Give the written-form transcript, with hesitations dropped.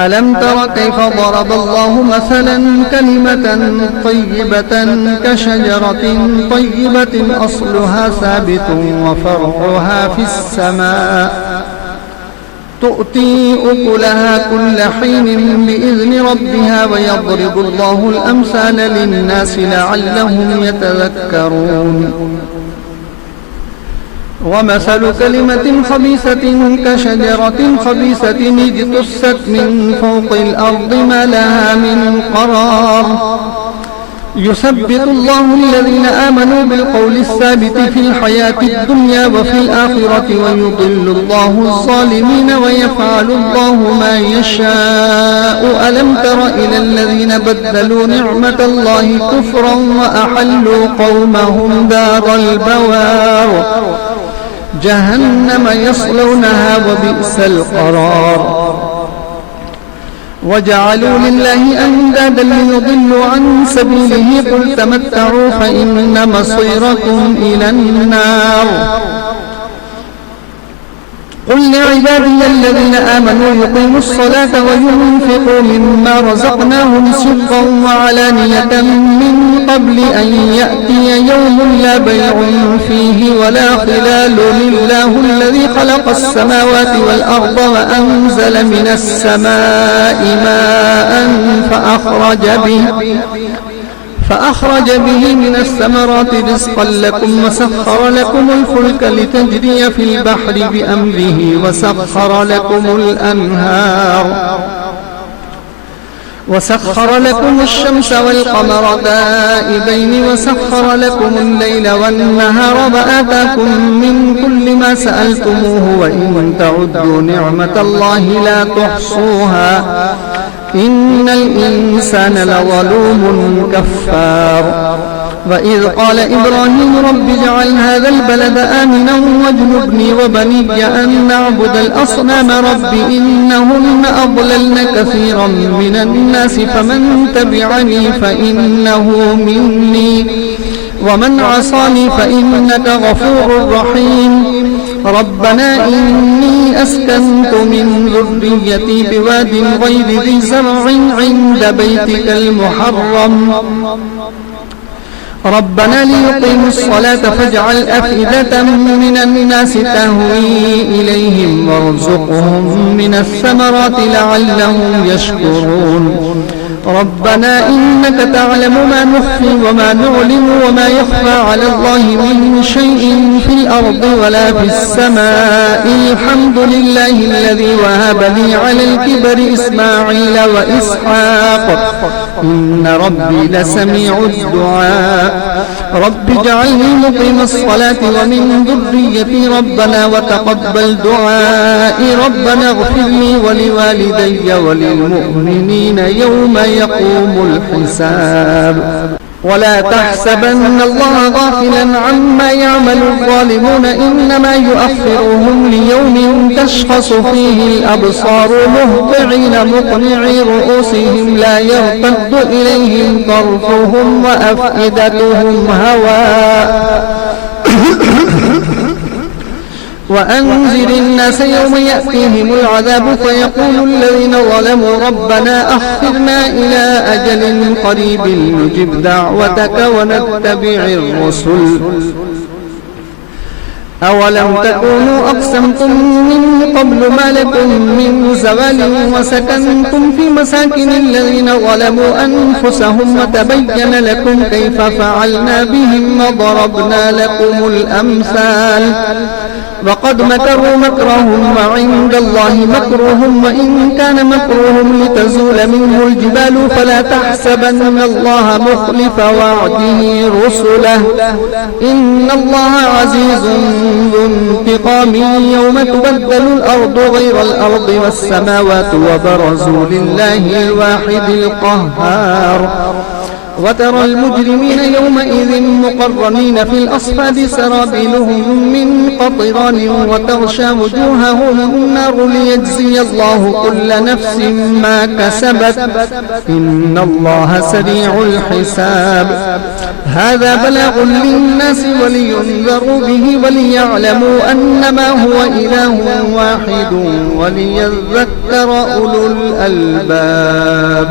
ألم تر كيف ضرب الله مثلا كلمة طيبة كشجرة طيبة أصلها ثابت وفرعها في السماء تؤتي أكلها كل حين بإذن ربها ويضرب الله الأمثال للناس لعلهم يتذكرون ومثل كلمة خبيثة كشجرة خبيثة اجتثت من فوق الأرض ما لها من قرار يثبت الله الذين آمنوا بالقول الثابت في الحياة الدنيا وفي الآخرة ويضل الله الظالمين ويفعل الله ما يشاء ألم تر إلى الذين بدلوا نعمة الله كفرا وأحلوا قومهم دار البوار جهنم يصلونها وبئس القرار وجعلوا لله أندادا ليضلوا عن سبيله قل تمتعوا فإن مصيركم إلى النار قل لعبادي الذين آمنوا يقيموا الصلاة وينفقوا مما رزقناهم سرا وعلانية من قبل أن يأتي يوم لا بيع فيه ولا خلال لله الذي خلق السماوات والأرض وأنزل من السماء ماء فأخرج به من الثمرات رزقا لكم وسخر لكم الفلك لتجري في البحر بأمره وسخر لكم الشمس والقمر دائبين وسخر لكم الليل والنهار وآتاكم من كل ما سألتموه وإن تعدوا نعمة الله لا تحصوها إن الإنسان لظلوم كفار وإذ قال إبراهيم رب اجعل هذا البلد آمنا واجنبني وبني أن نعبد الأصنام رب إنهن أضللن كثيرا من الناس فمن تبعني فإنه مني ومن عصاني فإنك غفور رحيم ربنا إني أسكنت من ذريتي بواد غير ذي زرع عند بيتك المحرم ربنا ليقيموا الصلاة فاجعل أفئدة من الناس تهوي إليهم وارزقهم من الثمرات لعلهم يشكرون ربنا إنك تعلم ما نخفي وما نعلن وما يخفى على الله من شيء في الأرض ولا في السماء الحمد لله الذي وهب لي على الكبر إسماعيل وإسحاق إن ربي لسميع الدعاء رب اجعلني مقيم الصلاة ومن ذريتي ربنا وتقبل دعائي ربنا اغفر لي ولوالدي وللمؤمنين يوم يقوم الحساب ولا تحسبن الله غافلا عما يعمل الظالمون إنما يؤخرهم ليوم تشخص فيه الأبصار مهطعين مقنعي رؤوسهم لا يرتد إليهم طرفهم وأفئدتهم هواء وأنذر الناس يوم يأتيهم العذاب فيقول الذين ظلموا ربنا أخرنا إلى أجل قريب نجب دعوتك ونتبع الرسل أولم تكونوا أقسمتم من قبل ما لكم من زوال وسكنتم في مساكن الذين ظلموا أنفسهم وتبين لكم كيف فعلنا بهم وضربنا لكم الأمثال وقد مكروا مكرهم وعند الله مكرهم وإن كان مكرهم لتزول منه الجبال فلا تحسبن الله مخلف وعده رسله إن الله عزيز ذو انتقام يوم تبدل الأرض غير الأرض والسماوات وبرزوا لله الواحد القهار وترى المجرمين يومئذ مقرنين في الأصفاد سرابيلهم من قطران وتغشى وجوههم النار ليجزي الله كل نفس ما كسبت إن الله سريع الحساب. هذا بلاغ للناس ولينذروا به وليعلموا أنما هو إله واحد وليذكر أولو الألباب.